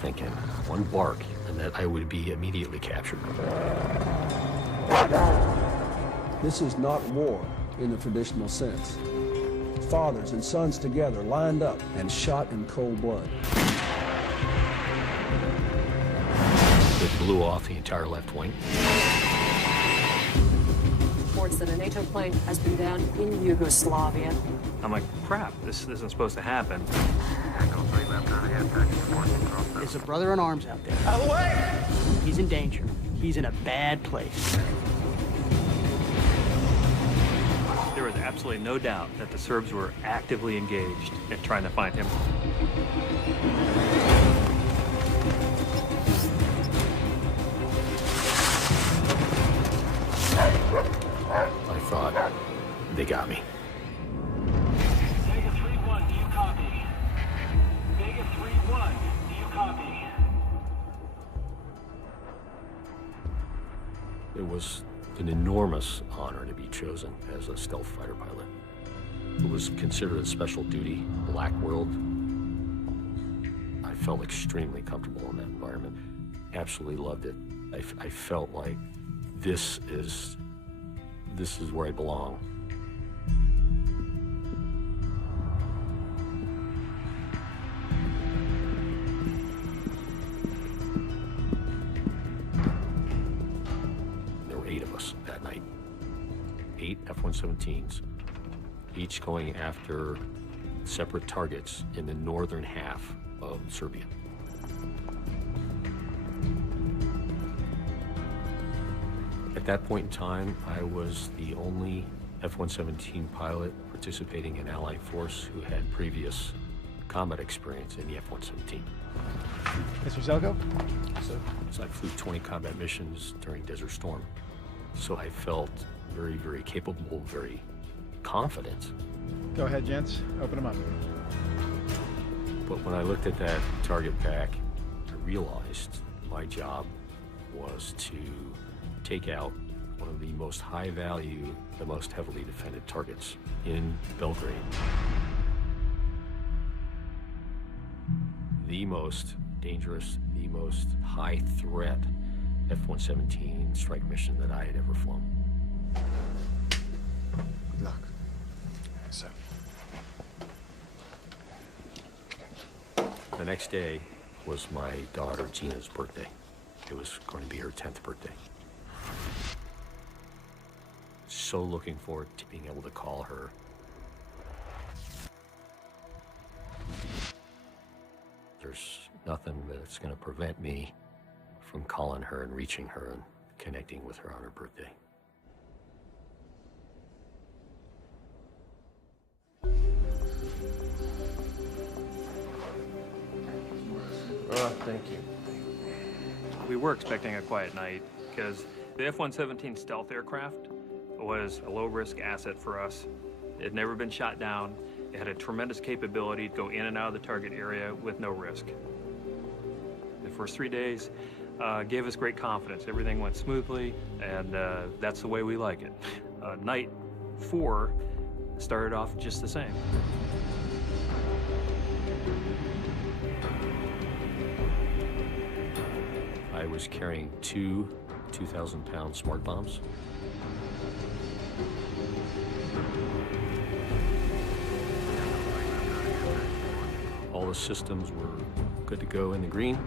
thinking one bark and that I would be immediately captured. This is not war in the traditional sense. Fathers and sons together lined up and shot in cold blood. It blew off the entire left wing. Reports that a NATO plane has been down in Yugoslavia. I'm like, crap, this isn't supposed to happen. There's a brother in arms out there. Out of the way! He's in danger. He's in a bad place. There was absolutely no doubt that the Serbs were actively engaged in trying to find him. I thought, they got me. Vega 3-1, do you copy? Vega 3-1, do you copy? It was an enormous honor to be chosen as a stealth fighter pilot. It was considered a special duty, black world. I felt extremely comfortable in that environment. Absolutely loved it. I felt like this is where I belong. There were 8 of us that night. 8 F-117s, each going after separate targets in the northern half of Serbia. At that point in time, I was the only F-117 pilot participating in Allied force who had previous combat experience in the F-117. Mr. Zelko? So I flew 20 combat missions during Desert Storm. So I felt very, very capable, very confident. Go ahead, gents. Open them up. But when I looked at that target pack, I realized my job was to take out one of the most high value, the most heavily defended targets in Belgrade. The most dangerous, the most high threat F-117 strike mission that I had ever flown. Good luck. So. The next day was my daughter Gina's birthday. It was going to be her 10th birthday. So looking forward to being able to call her. There's nothing that's going to prevent me from calling her and reaching her and connecting with her on her birthday. Thank you. We were expecting a quiet night because the F-117 stealth aircraft was a low-risk asset for us. It had never been shot down. It had a tremendous capability to go in and out of the target area with no risk. The first 3 days gave us great confidence. Everything went smoothly, and that's the way we like it. Night 4 started off just the same. I was carrying 2 2,000-pound smart bombs. All the systems were good to go in the green.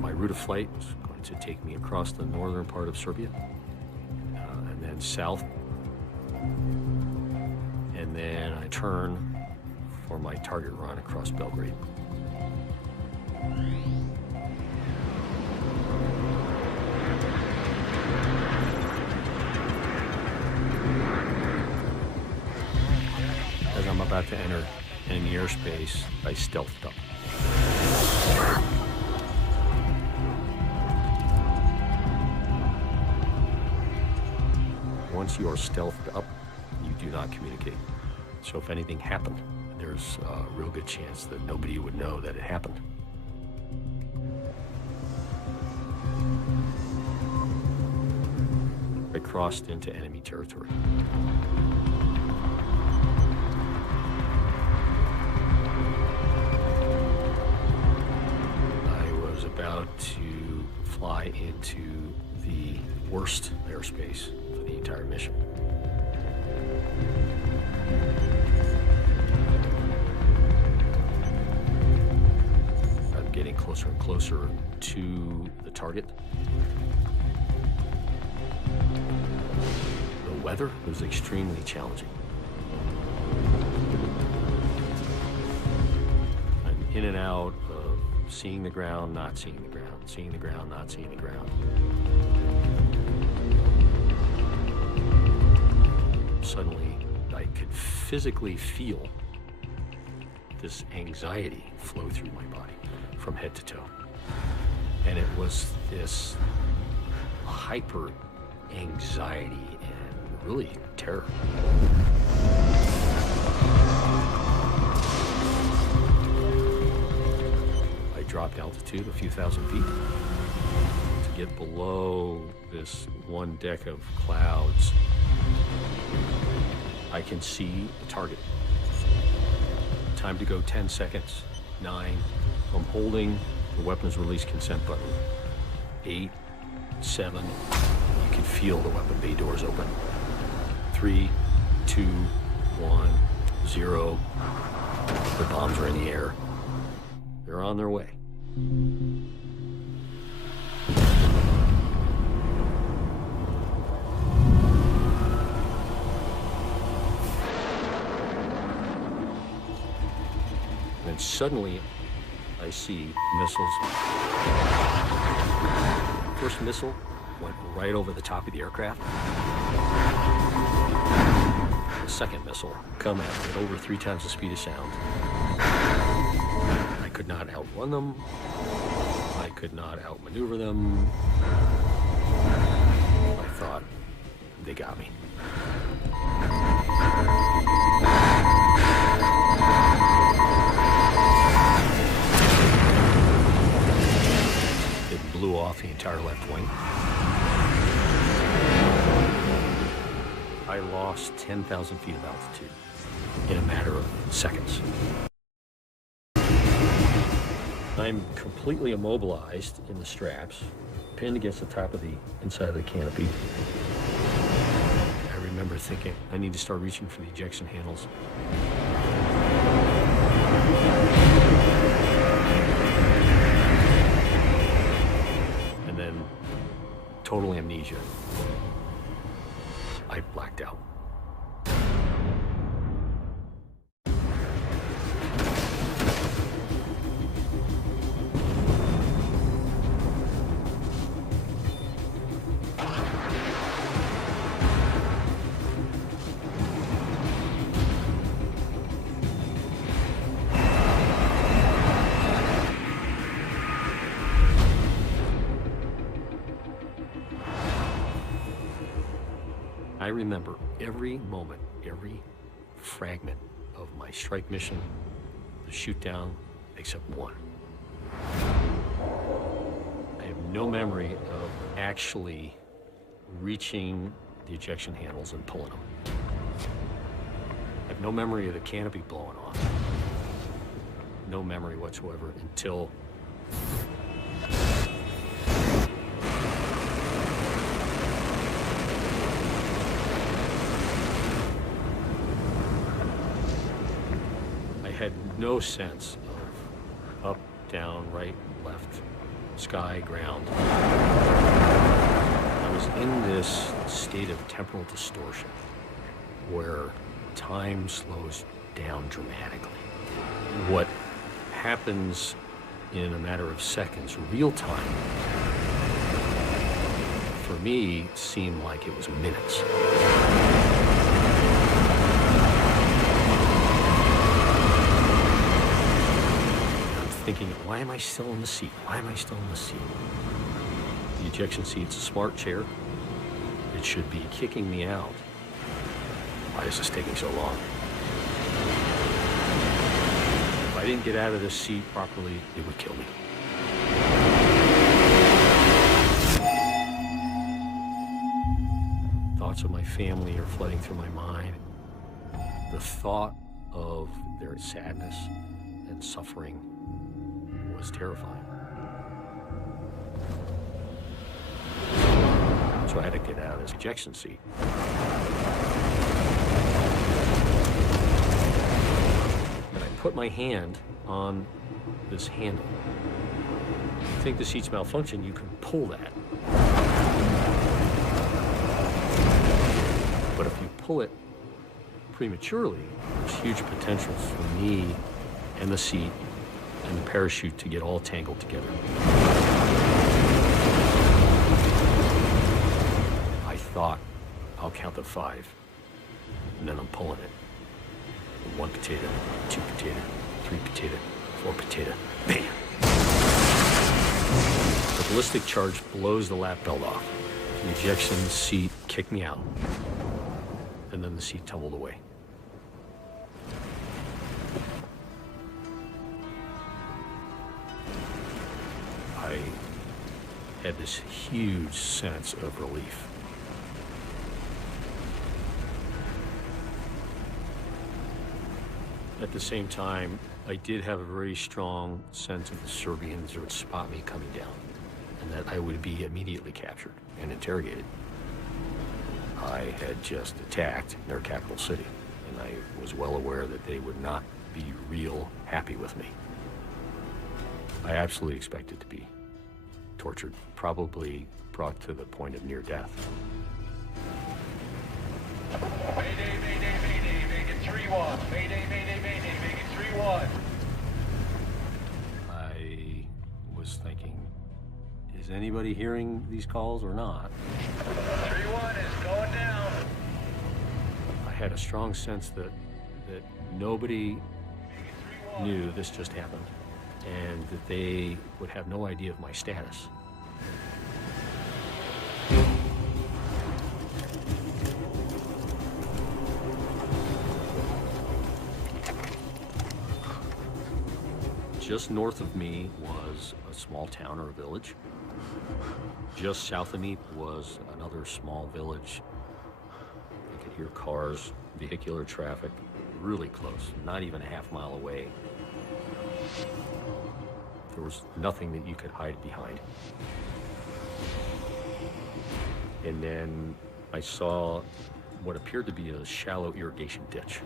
My route of flight was going to take me across the northern part of Serbia, and then south. And then I turn for my target run across Belgrade. As I'm about to enter enemy airspace, I stealthed up. Once you are stealthed up, you do not communicate. So if anything happened, there's a real good chance that nobody would know that it happened. I crossed into enemy territory. I was about to fly into the worst airspace for the entire mission. I'm getting closer and closer to the target. The weather was extremely challenging. I'm in and out of seeing the ground, not seeing the ground, seeing the ground, not seeing the ground. Suddenly, I could physically feel this anxiety flow through my body from head to toe. And it was this hyper anxiety and really terror. I dropped altitude a few thousand feet to get below this one deck of clouds. I can see the target. Time to go 10 seconds, 9. I'm holding the weapons release consent button. 8, 7. You can feel the weapon bay doors open. 3, 2, 1, 0. The bombs are in the air. They're on their way. And suddenly, I see missiles. First missile went right over the top of the aircraft. The second missile come at over 3 times the speed of sound. I could not outrun them. I could not outmaneuver them. I thought, they got me. It blew off the entire left wing. I lost 10,000 feet of altitude in a matter of seconds. I'm completely immobilized in the straps, pinned against the top of the inside of the canopy. I remember thinking, I need to start reaching for the ejection handles. And then total amnesia. I blacked out. I remember every moment, every fragment of my strike mission, the shoot down, except one. I have no memory of actually reaching the ejection handles and pulling them. I have no memory of the canopy blowing off. No memory whatsoever until I had no sense of up, down, right, left, sky, ground. I was in this state of temporal distortion where time slows down dramatically. What happens in a matter of seconds, real time, for me seemed like it was minutes. Thinking, why am I still in the seat? Why am I still in the seat? The ejection seat's a smart chair. It should be kicking me out. Why is this taking so long? I didn't get out of this seat properly, it would kill me. Thoughts of my family are flooding through my mind. The thought of their sadness and suffering was terrifying. So I had to get out of this ejection seat. And I put my hand on this handle. If you think the seat's malfunctioned, you can pull that. But if you pull it prematurely, there's huge potential for me and the seat and the parachute to get all tangled together. I thought, I'll count to 5, and then I'm pulling it. 1 potato, 2 potato, 3 potato, 4 potato, bam! The ballistic charge blows the lap belt off. The ejection seat kicked me out, and then the seat tumbled away. I had this huge sense of relief. At the same time, I did have a very strong sense that the Serbians would spot me coming down, and that I would be immediately captured and interrogated. I had just attacked their capital city, and I was well aware that they would not be real happy with me. I absolutely expected to be tortured, probably brought to the point of near death. Mayday, mayday, mayday, Vegas 3-1. Mayday, mayday, mayday, Vegas 3-1. I was thinking, is anybody hearing these calls or not? 3-1 is going down. I had a strong sense that nobody knew this just happened, and that they would have no idea of my status. Just north of me was a small town or a village. Just south of me was another small village. I could hear cars, vehicular traffic, really close, not even a half-mile away. There was nothing that you could hide behind. And then I saw what appeared to be a shallow irrigation ditch.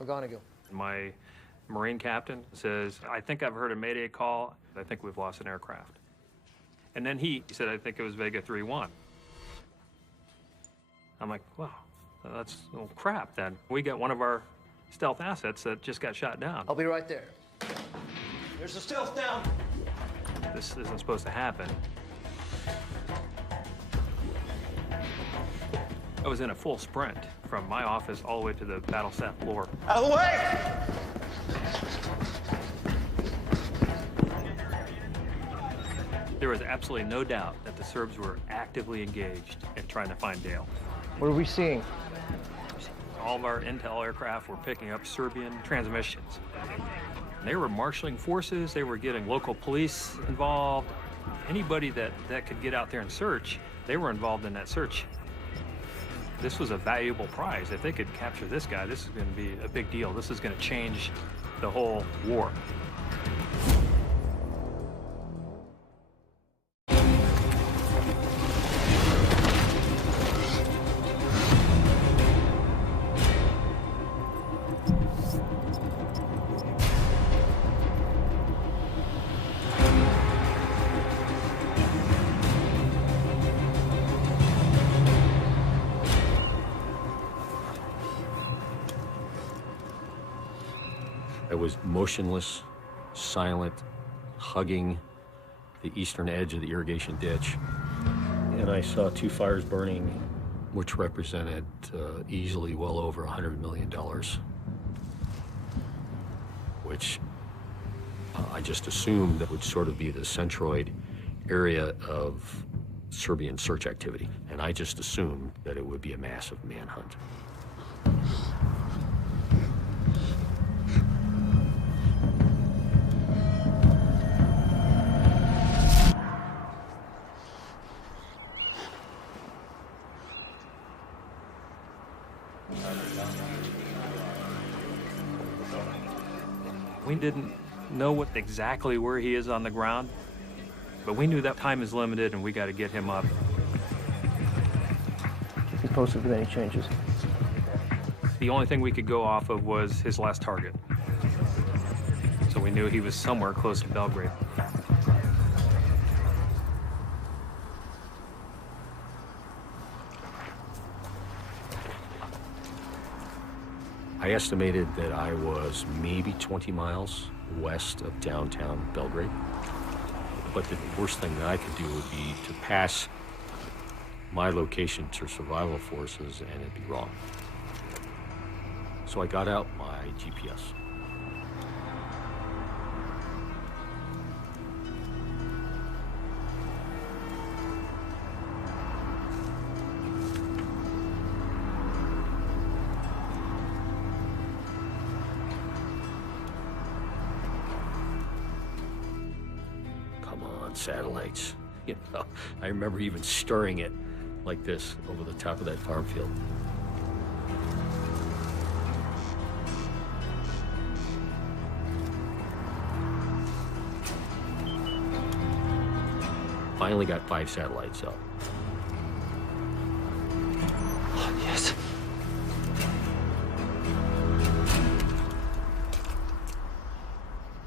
McGonigal. My Marine captain says, I think I've heard a Mayday call. I think we've lost an aircraft. And then he said, I think it was Vega 3-1. I'm like, wow, that's crap then. We got one of our stealth assets that just got shot down. I'll be right there. There's the stealth down. This isn't supposed to happen. I was in a full sprint from my office all the way to the battle staff floor. Out of the way! There was absolutely no doubt that the Serbs were actively engaged in trying to find Dale. What are we seeing? All of our intel aircraft were picking up Serbian transmissions. They were marshaling forces, they were getting local police involved. Anybody that could get out there and search, they were involved in that search. This was a valuable prize. If they could capture this guy, this is going to be a big deal. This is going to change the whole war. was motionless, silent, hugging the eastern edge of the irrigation ditch. And I saw 2 fires burning, which represented easily well over $100 million, which I just assumed that would sort of be the centroid area of Serbian search activity. And I just assumed that it would be a massive manhunt. We didn't know exactly where he is on the ground, but we knew that time is limited and we got to get him up. Keep me posted with any changes. The only thing we could go off of was his last target. So we knew he was somewhere close to Belgrade. I estimated that I was maybe 20 miles west of downtown Belgrade. But the worst thing that I could do would be to pass my location to survival forces and it'd be wrong. So I got out my GPS. Satellites. You know, I remember even stirring it like this over the top of that farm field. Finally got 5 satellites up. Oh, yes.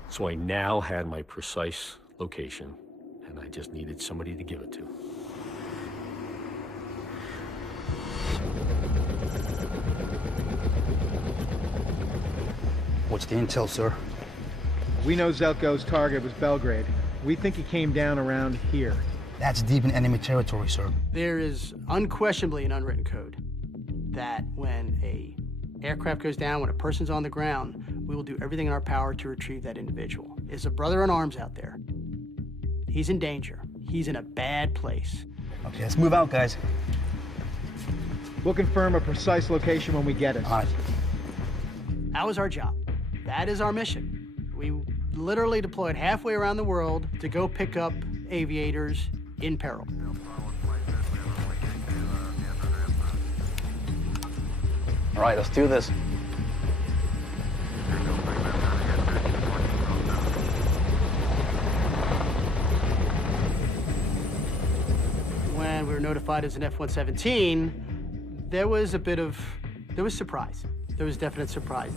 So I now had my precise location, and I just needed somebody to give it to. What's the intel, sir? We know Zelko's target was Belgrade. We think he came down around here. That's deep in enemy territory, sir. There is unquestionably an unwritten code that when a aircraft goes down, when a person's on the ground, we will do everything in our power to retrieve that individual. There's a brother in arms out there. He's in danger. He's in a bad place. Okay, let's move out, guys. We'll confirm a precise location when we get it. All right. That was our job. That is our mission. We literally deployed halfway around the world to go pick up aviators in peril. All right, let's do this. When we were notified as an F-117, there was surprise. There was definite surprise.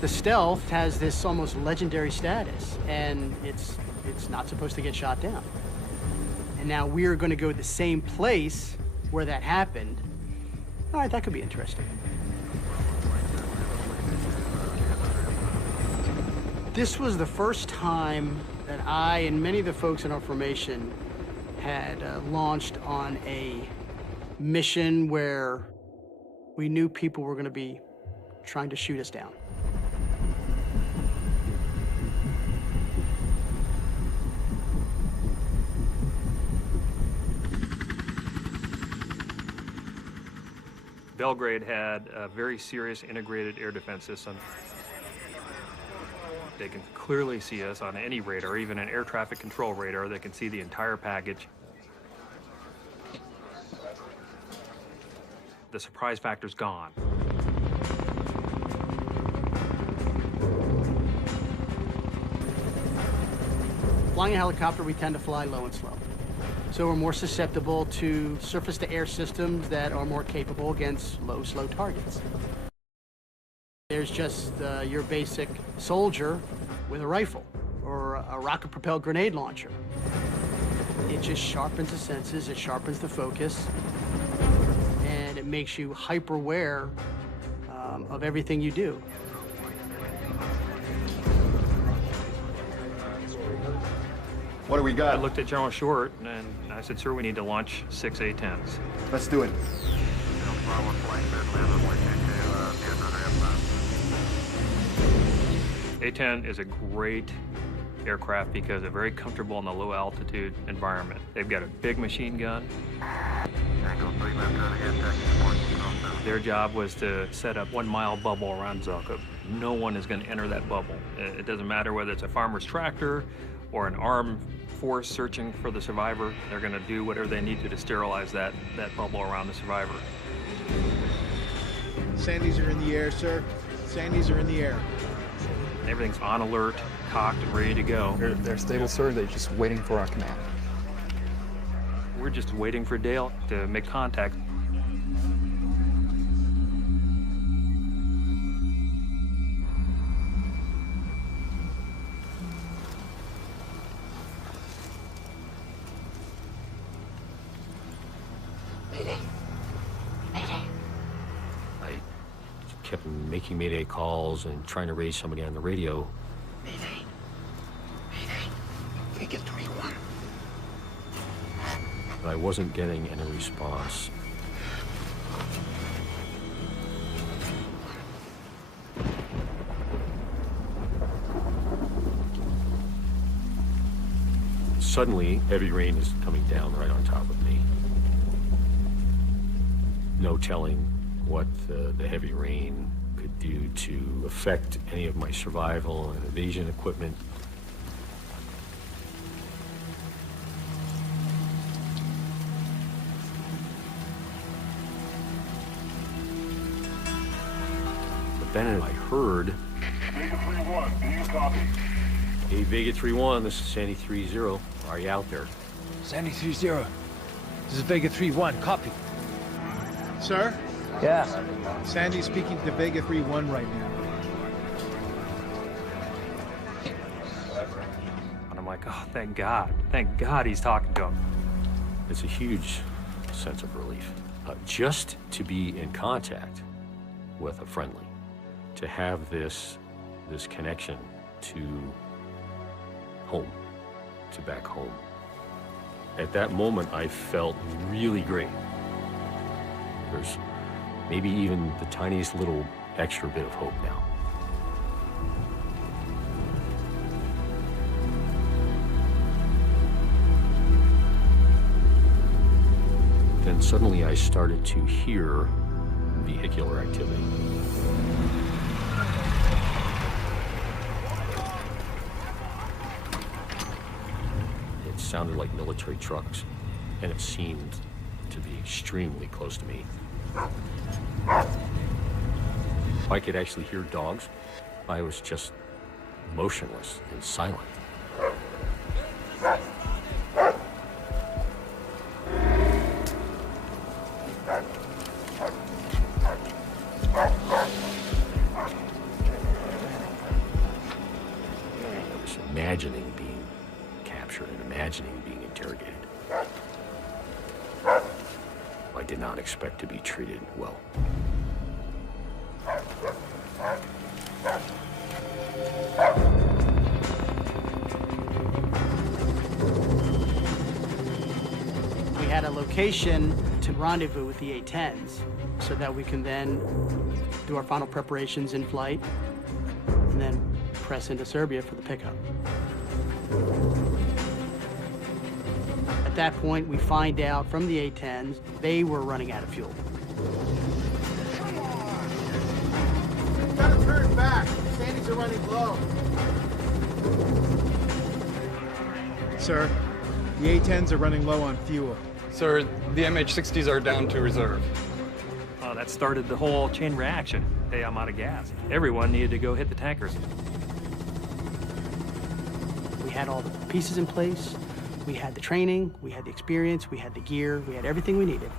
The Stealth has this almost legendary status, and it's not supposed to get shot down. And now we are going to go to the same place where that happened. All right, that could be interesting. This was the first time that I and many of the folks in our formation had launched on a mission where we knew people were going to be trying to shoot us down. Belgrade had a very serious integrated air defense system. They can clearly see us on any radar, even an air traffic control radar. They can see the entire package. The surprise factor's gone. Flying a helicopter, we tend to fly low and slow. So we're more susceptible to surface-to-air systems that are more capable against low, slow targets. There's just your basic soldier with a rifle or a rocket-propelled grenade launcher. It just sharpens the senses, it sharpens the focus, and it makes you hyper-aware of everything you do. What do we I got? looked at General Short, and I said, sir, we need to launch 6 A-10s. Let's do it. A-10 is a great aircraft because they're very comfortable in the low altitude environment. They've got a big machine gun. Their job was to set up 1 mile bubble around Zelko. No one is going to enter that bubble. It doesn't matter whether it's a farmer's tractor or an armed force searching for the survivor. They're going to do whatever they need to sterilize that bubble around the survivor. Sandies are in the air, sir. Sandies are in the air. Everything's on alert, cocked, and ready to go. They're stable, sir. They're just waiting for our command. We're just waiting for Dale to make contact. I kept making Mayday calls and trying to raise somebody on the radio. Mayday. Mayday. Vegas 3-1. But I wasn't getting any response. Suddenly, heavy rain is coming down right on top of me. No telling what the heavy rain could do to affect any of my survival and evasion equipment. But then I heard, Vega 3-1, do you copy? "Hey, Vega 3-1, this is Sandy 3-0. Are you out there?" Sandy 3-0. This is Vega 3-1. Copy. Sir? Yeah. Sandy's speaking to Vega 3-1 right now. And I'm like, oh, thank God. Thank God he's talking to him. It's a huge sense of relief. Just to be in contact with a friendly, to have this connection to home, to back home. At that moment, I felt really great. There's maybe even the tiniest little extra bit of hope now. Then suddenly I started to hear vehicular activity. It sounded like military trucks, and it seemed to be extremely close to me. I could actually hear dogs. I was just motionless and silent. I was imagining being captured and imagining being interrogated. I did not expect to be treated well. We had a location to rendezvous with the A-10s so that we can then do our final preparations in flight and then press into Serbia for the pickup. At that point, we find out from the A-10s they were running out of fuel. Gotta turn back. Sandies are running low. Sir, the A-10s are running low on fuel. Sir, the MH-60s are down to reserve. That started the whole chain reaction. Hey, I'm out of gas. Everyone needed to go hit the tankers. We had all the pieces in place. We had the training, we had the experience, we had the gear, we had everything we needed.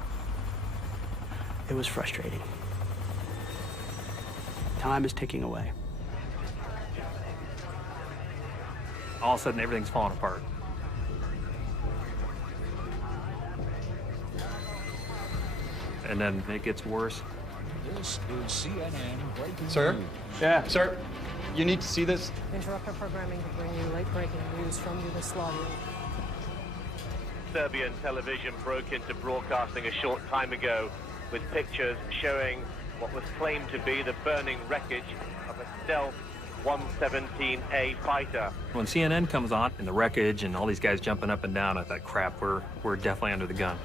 It was frustrating. Time is ticking away. All of a sudden, everything's falling apart. And then it gets worse. This is CNN breaking Sir? news. Yeah, sir. You need to see this. Interrupt our programming to bring you late-breaking news from Yugoslavia. Serbian television broke into broadcasting a short time ago with pictures showing what was claimed to be the burning wreckage of a stealth 117A fighter. When CNN comes on and the wreckage and all these guys jumping up and down, I thought, crap, we're definitely under the gun.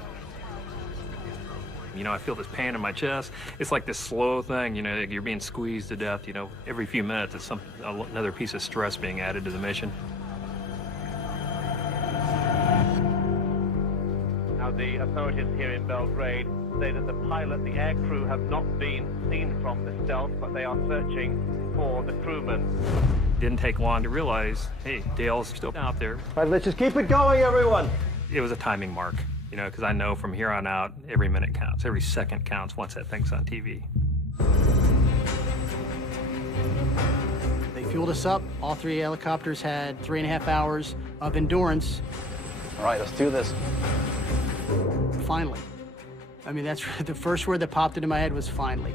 You know, I feel this pain in my chest. It's like this slow thing, you know, you're being squeezed to death, you know. Every few minutes, it's another piece of stress being added to the mission. Now, the authorities here in Belgrade say that the pilot, the air crew, have not been seen from the stealth, but they are searching for the crewman. Didn't take long to realize, hey, Dale's still out there. All right, let's just keep it going, everyone. It was a timing mark, you know, because I know from here on out, every minute counts, every second counts once that thing's on TV. They fueled us up. All 3 helicopters had 3.5 hours of endurance. All right, let's do this. Finally. I mean, that's the first word that popped into my head was finally.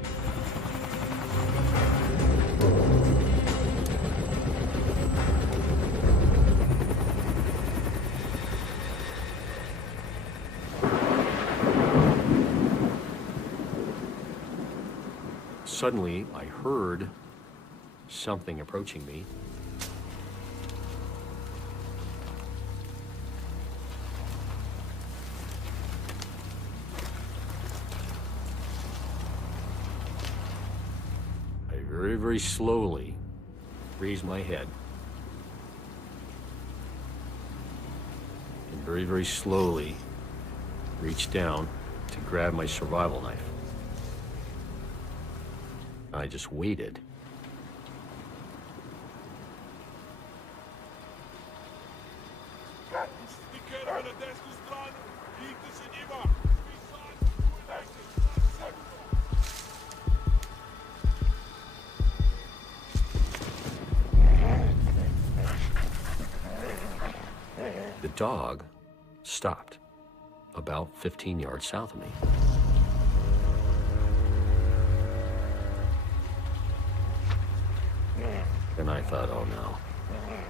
Suddenly, I heard something approaching me. I very, very slowly raised my head. And very, very slowly reached down to grab my survival knife. I just waited. The dog stopped about 15 yards south of me. And I thought, oh no,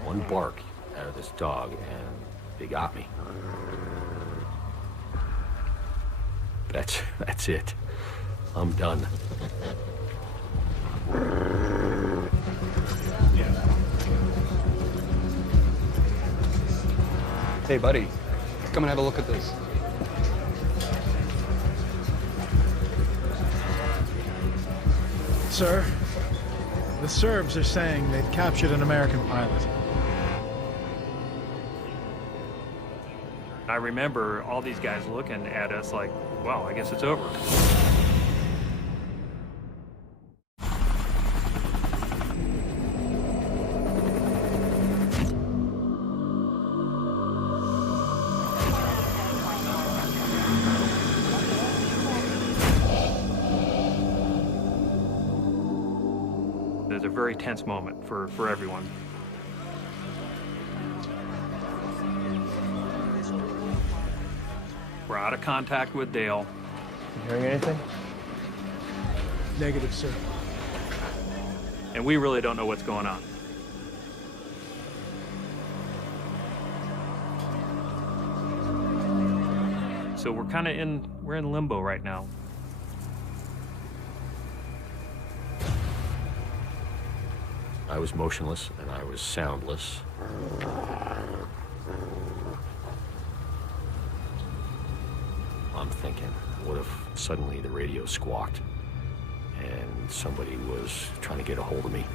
one bark out of this dog and they got me. That's it. I'm done. Hey, buddy, come and have a look at this. Sir, the Serbs are saying they've captured an American pilot. I remember all these guys looking at us like, well, I guess it's over. It was a very tense moment for everyone. We're out of contact with Dale. You hearing anything? Negative, sir. And we really don't know what's going on. So we're kind of we're in limbo right now. I was motionless and I was soundless. I'm thinking, what if suddenly the radio squawked and somebody was trying to get a hold of me?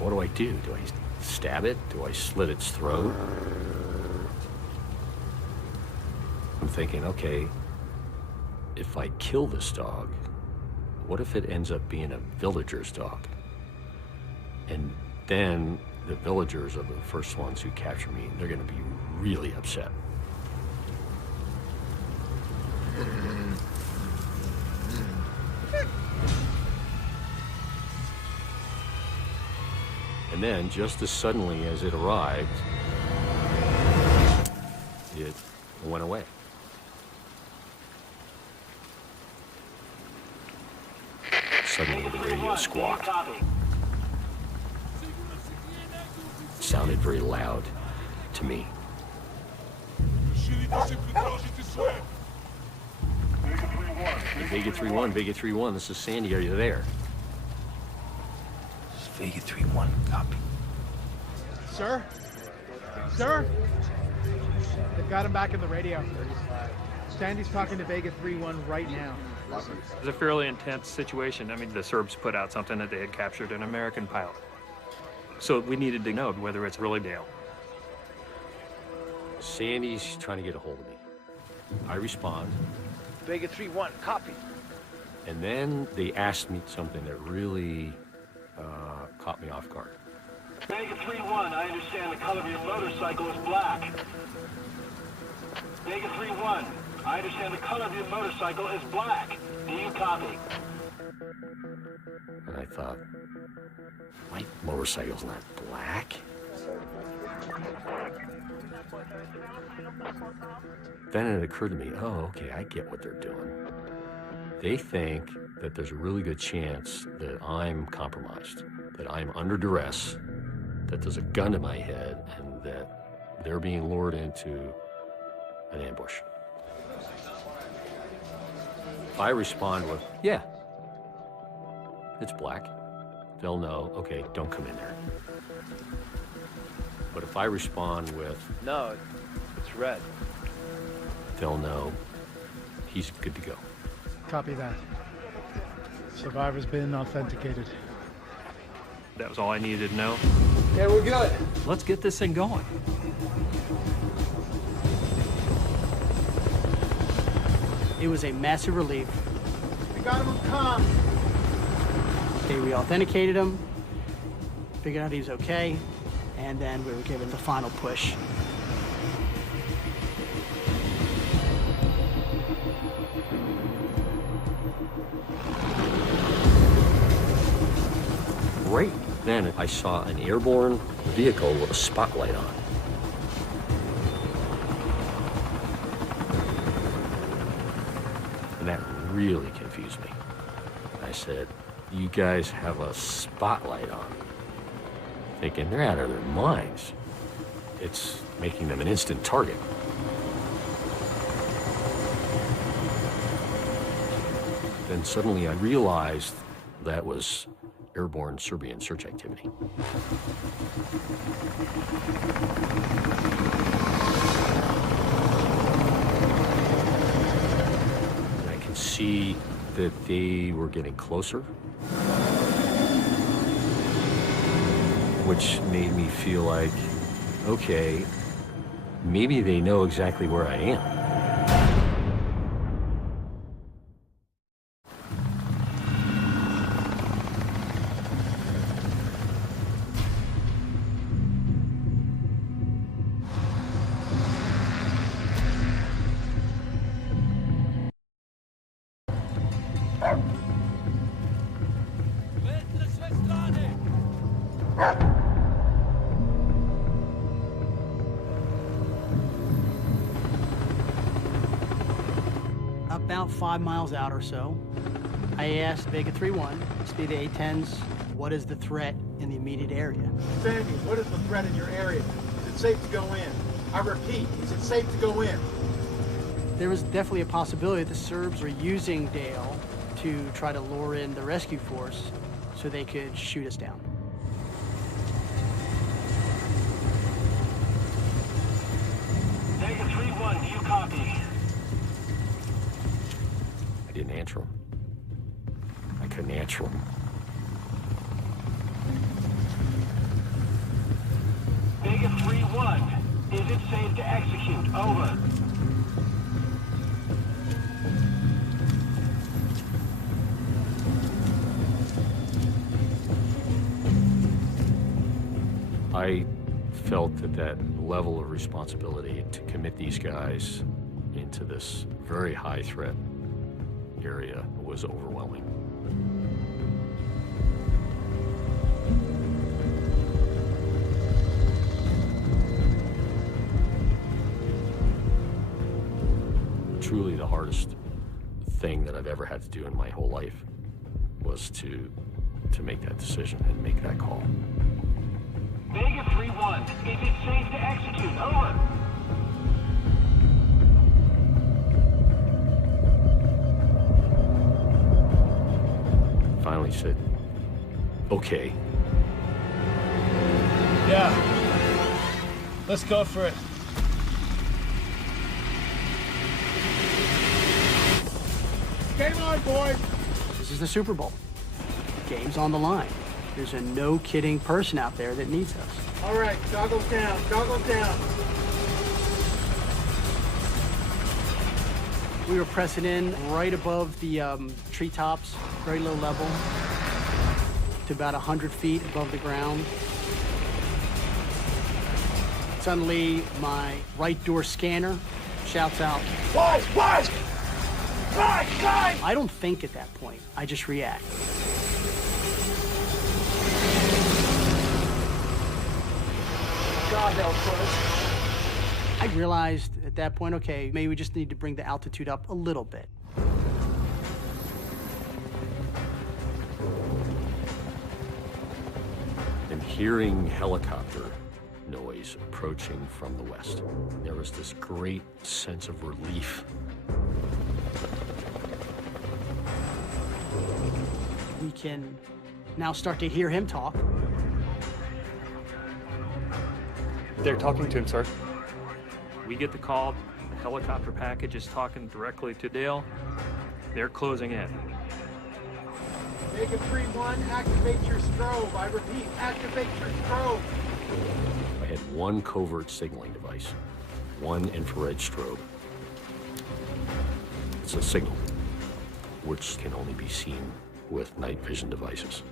What do I do? Do I stab it? Do I slit its throat? I'm thinking, okay, if I kill this dog, what if it ends up being a villager's dog? And then the villagers are the first ones who capture me. They're going to be really upset. And then, just as suddenly as it arrived, it went away. Suddenly the radio squawked. It sounded very loud to me. Vega 3-1, Vega 3-1, this is Sandy, are you there? This is Vega 3-1, copy. Sir? Sir? They've got him back in the radio. Sandy's talking to Vega 3-1 right now. It was a fairly intense situation. I mean, the Serbs put out something that they had captured an American pilot. So we needed to know whether it's really Dale. Sandy's trying to get a hold of me. I respond. Vega 3-1, copy. And then they asked me something that really caught me off guard. Vega 3-1, I understand the color of your motorcycle is black. Vega 3-1, I understand the color of your motorcycle is black. Do you copy? And I thought, my motorcycle's not black. Then it occurred to me, oh, okay, I get what they're doing. They think that there's a really good chance that I'm compromised, that I'm under duress, that there's a gun to my head, and that they're being lured into an ambush. If I respond with, yeah, it's black, they'll know, okay, don't come in there. But if I respond with, no, it's red, they'll know he's good to go. Copy that. Survivor's been authenticated. That was all I needed to know. Yeah, we're good. Let's get this thing going. It was a massive relief. We got him on comm. They re-authenticated him, figured out he was okay, and then we were given the final push. Right then, I saw an airborne vehicle with a spotlight on. And that really confused me. I said, you guys have a spotlight on. Thinking they're out of their minds. It's making them an instant target. Then suddenly I realized that was airborne Serbian search activity. And I can see that they were getting closer, which made me feel like, okay, maybe they know exactly where I am. About 5 miles out or so, I asked Vega 3-1, speed A-10s, what is the threat in the immediate area? Sandy, what is the threat in your area? Is it safe to go in? I repeat, is it safe to go in? There was definitely a possibility the Serbs were using Dale to try to lure in the rescue force so they could shoot us down. Vega 3-1, do you copy? I didn't answer him. I couldn't answer him. Vega 3-1, is it safe to execute? Over. I felt that level of responsibility to commit these guys into this very high threat area was overwhelming. truly the hardest thing that I've ever had to do in my whole life was to make that decision and make that call. Vega 3-1, is it safe to execute? Over. Finally said, okay. Yeah. Let's go for it. Game on, boys. This is the Super Bowl. Game's on the line. There's a no-kidding person out there that needs us. All right, goggles down, goggles down. We were pressing in right above the treetops, very low level, to about 100 feet above the ground. Suddenly, my right door scanner shouts out, Boys! Boys! Guys! I don't think at that point. I just react. God, that was close. I realized at that point, okay, maybe we just need to bring the altitude up a little bit. And hearing helicopter noise approaching from the west, there was this great sense of relief. We can now start to hear him talk. They're talking to him, sir. We get the call, the helicopter package is talking directly to Dale. They're closing in. Vega 3-1, activate your strobe. I repeat, activate your strobe. I had one covert signaling device, one infrared strobe. It's a signal, which can only be seen with night vision devices.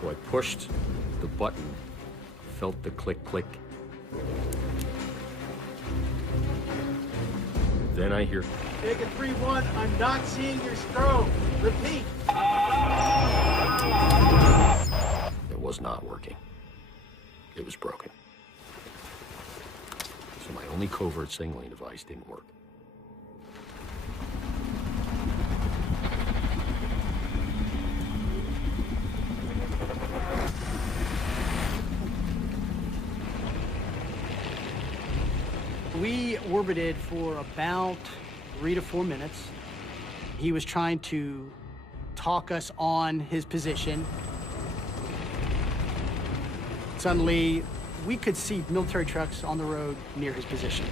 So I pushed the button, felt the click, click. Then I hear, Vega 3-1, I'm not seeing your strobe. Repeat. it was not working. It was broken. So my only covert signaling device didn't work. We orbited for about 3 to 4 minutes. He was trying to talk us on his position. Suddenly, we could see military trucks on the road near his position.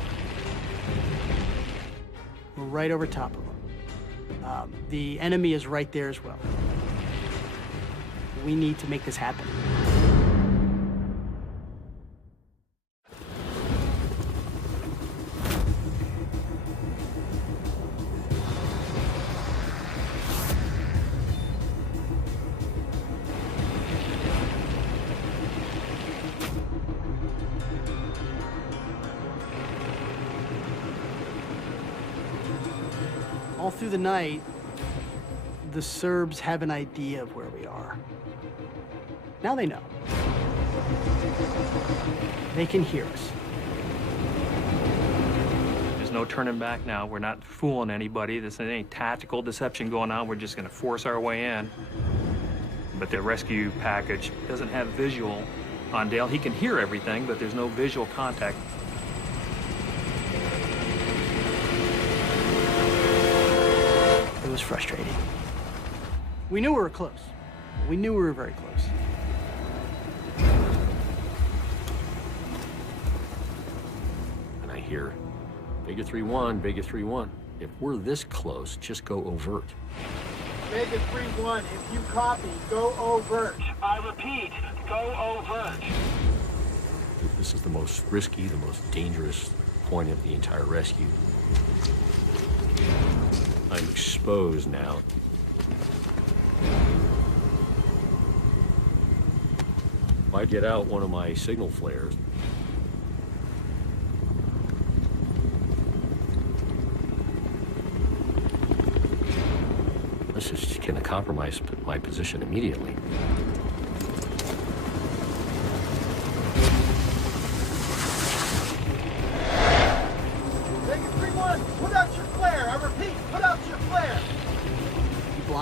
We're right over top of him. The enemy is right there as well. We need to make this happen. All through the night, the Serbs have an idea of where we are. Now they know. They can hear us. There's no turning back now. We're not fooling anybody. This isn't any tactical deception going on. We're just going to force our way in. But the rescue package doesn't have visual on Dale. He can hear everything, but there's no visual contact. It was frustrating. We knew we were close. We knew we were very close. And I hear, Vega 3-1, Vega 3-1. If we're this close, just go overt. Vega 3-1, if you copy, go overt. I repeat, go overt. This is the most risky, the most dangerous point of the entire rescue. I'm exposed now. If I get out one of my signal flares, this is going to compromise my position immediately. Vega 3-1, put out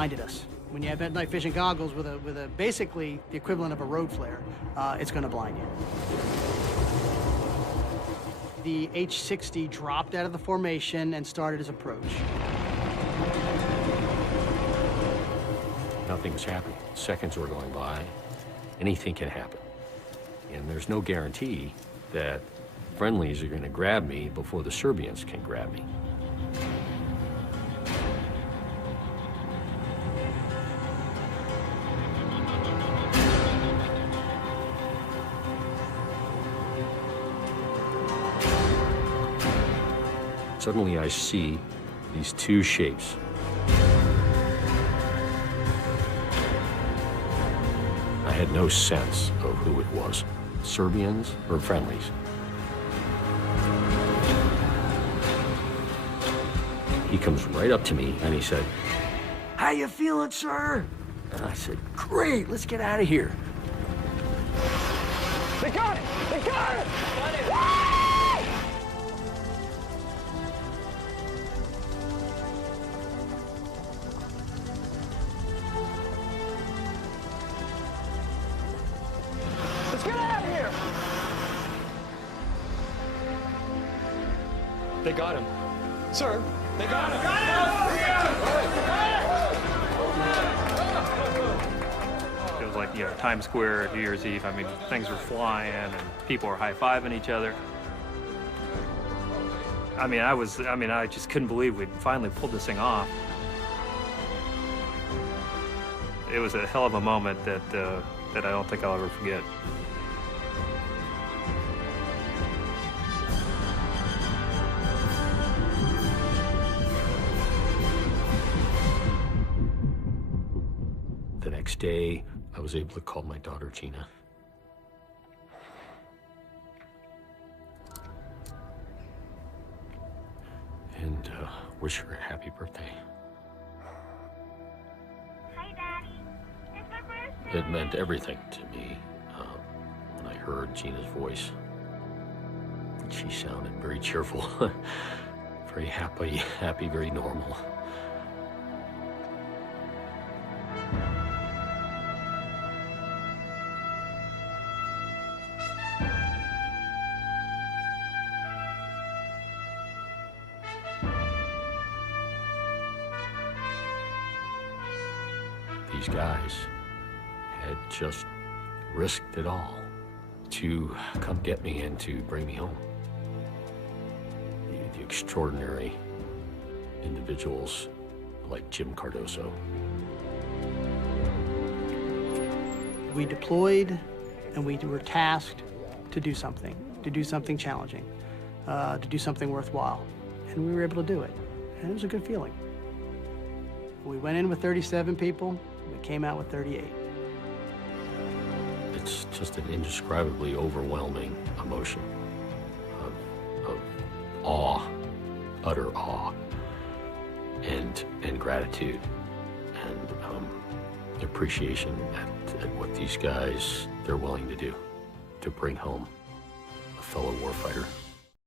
blinded us. When you have night vision goggles with a basically the equivalent of a road flare, it's going to blind you. The H-60 dropped out of the formation and started his approach. Nothing was happening. Seconds were going by. Anything can happen. And there's no guarantee that friendlies are going to grab me before the Serbians can grab me. Suddenly I see these two shapes. I had no sense of who it was, Serbians or friendlies. He comes right up to me and he said, "How you feeling, sir?" And I said, "Great, let's get out of here." They got it! They got it! Got it! Let's get out of here! They got him. Sir, they got him. It was like, you know, Times Square, New Year's Eve. I mean, things were flying and people were high-fiving each other. I just couldn't believe we'd finally pulled this thing off. It was a hell of a moment that I don't think I'll ever forget. The next day, I was able to call my daughter, Gina. And wish her a happy birthday. Hi, Daddy. It's my birthday. It meant everything to me when I heard Gina's voice. She sounded very cheerful, very happy, very normal. These guys had just risked it all to come get me and to bring me home. The extraordinary individuals like Jim Cardoso. We deployed and we were tasked to do something challenging, to do something worthwhile. And we were able to do it. And it was a good feeling. We went in with 37 people. We came out with 38. It's just an indescribably overwhelming emotion of awe, utter awe, and gratitude, and appreciation at what these guys, they're willing to do to bring home a fellow warfighter.